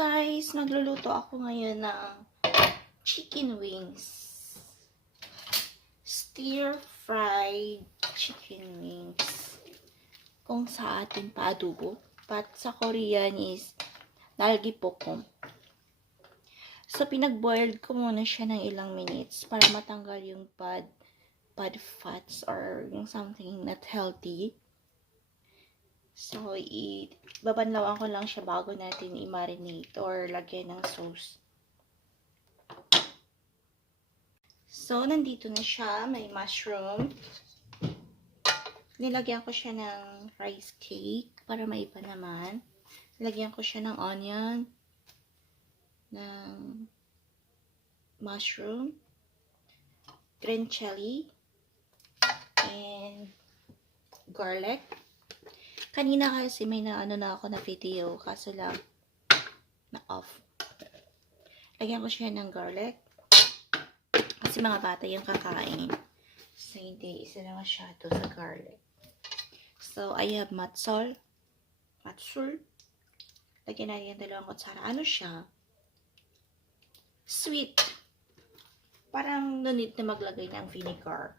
Guys, magluluto ako ngayon ng chicken wings. Stir-fried chicken wings. Kung sa atin pa adobo. But sa Korean is nalgipokom. So, pinag-boiled ko muna siya ng ilang minutes para matanggal yung bad fats or yung something not healthy. So, babanlawan ko lang siya bago natin i-marinate or lagyan ng sauce. So, nandito na siya. May mushroom. Nilagyan ko siya ng rice cake para maiba naman. Nilagyan ko siya ng onion, ng mushroom, green chili, and garlic. Kanina kasi may na ako na video, kaso lang na off. Lagyan ko siya ng garlic. Kasi mga bata yung kakain. So, hindi isa na masyado sa garlic. So, I have matsul. Lagyan natin yung dalawang kutsara. Ano siya? Sweet. Parang no need na maglagay ng vinegar.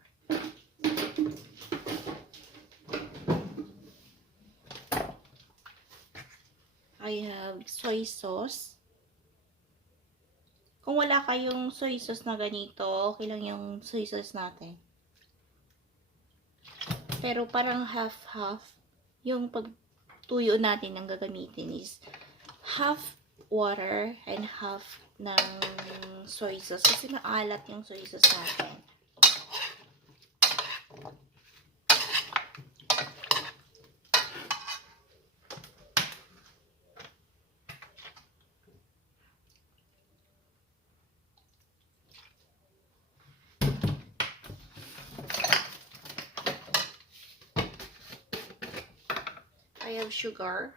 I have soy sauce. Kung wala kayong soy sauce na ganito, okay lang yung soy sauce natin. Pero parang half-half. Yung pagtuyo natin ang gagamitin is half water and half ng soy sauce. Kasi maalat yung soy sauce natin. I have sugar.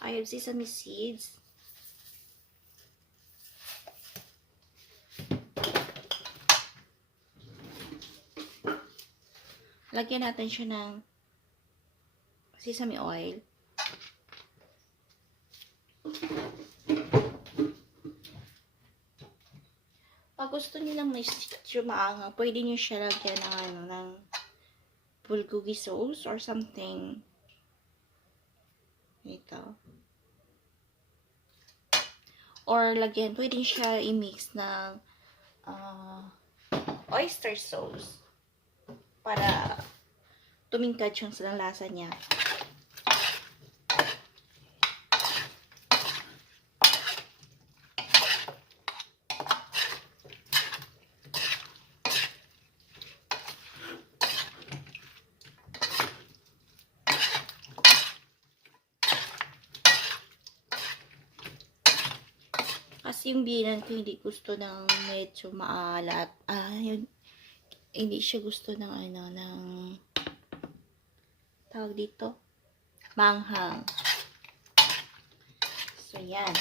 I have sesame seeds. Lagyan natin siya ng sesame oil. Pag gusto nilang medyo maanghang, pwede niyo siya lagyan ng bulgogi sauce or something. Ito. Or lagyan, pwede siya i-mix ng oyster sauce para tumingkad yung lasa niya. Kasi yung binan ko hindi gusto ng medyo maalat. Hindi siya gusto ng ng tawag dito, manghang. So, yan.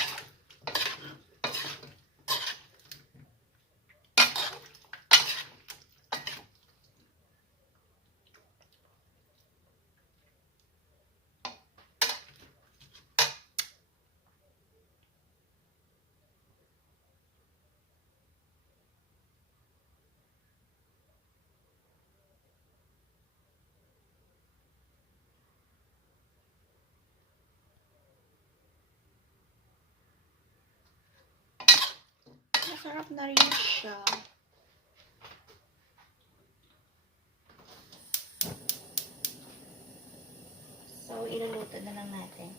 Masarap na rin siya. So, iluluto na lang natin.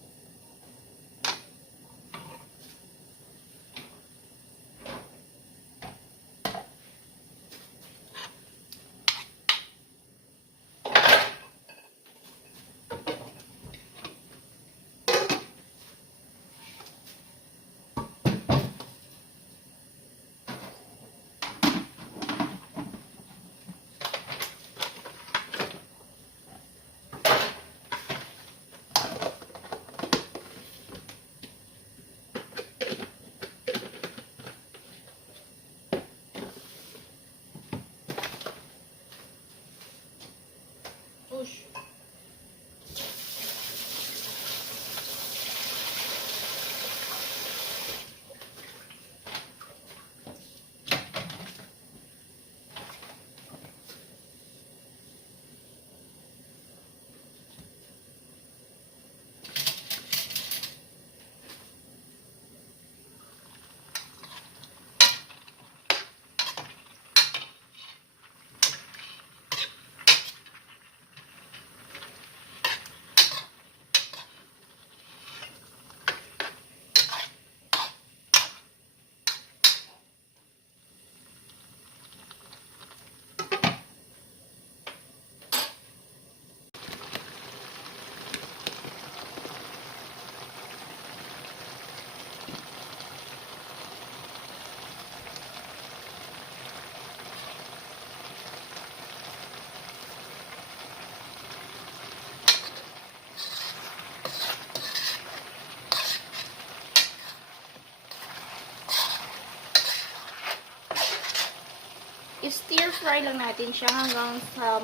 stir fry lang natin siya hanggang sa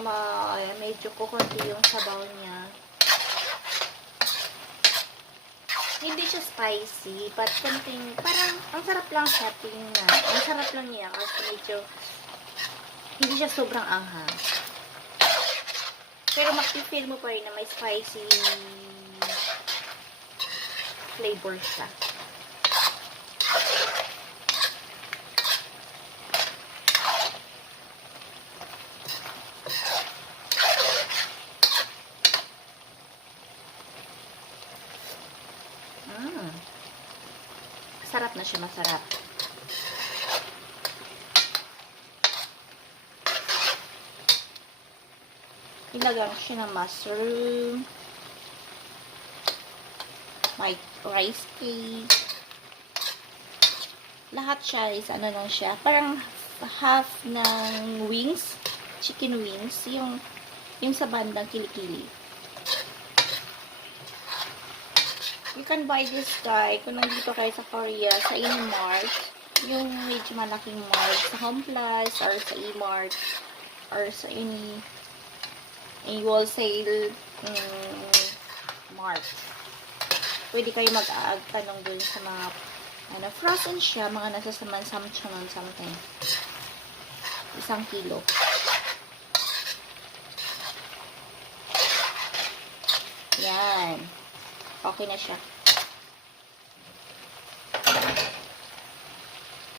medyo kukunti yung sabaw niya. Hindi siya spicy, but konting, parang, ang sarap lang siya tingnan. Ang sarap lang niya kasi medyo, hindi siya sobrang anghang. Pero makipil mo pa rin na may spicy flavor siya. Sarap na siya, masarap. Ilagay ko siya ng mushroom, may rice cake. Lahat siya is ano lang siya, parang half ng wings, chicken wings, yung sa bandang kilikili. You can buy this guy kung nandito kayo sa Korea, sa Inmart, yung medyo malaking mart, sa Home Plus, or sa E-Mart, or sa any wholesale mart. Pwede kayo mag-tanong dun sa mga frozen siya, mga nasa Samsung something. 1 kilo. Yan. Okay na siya.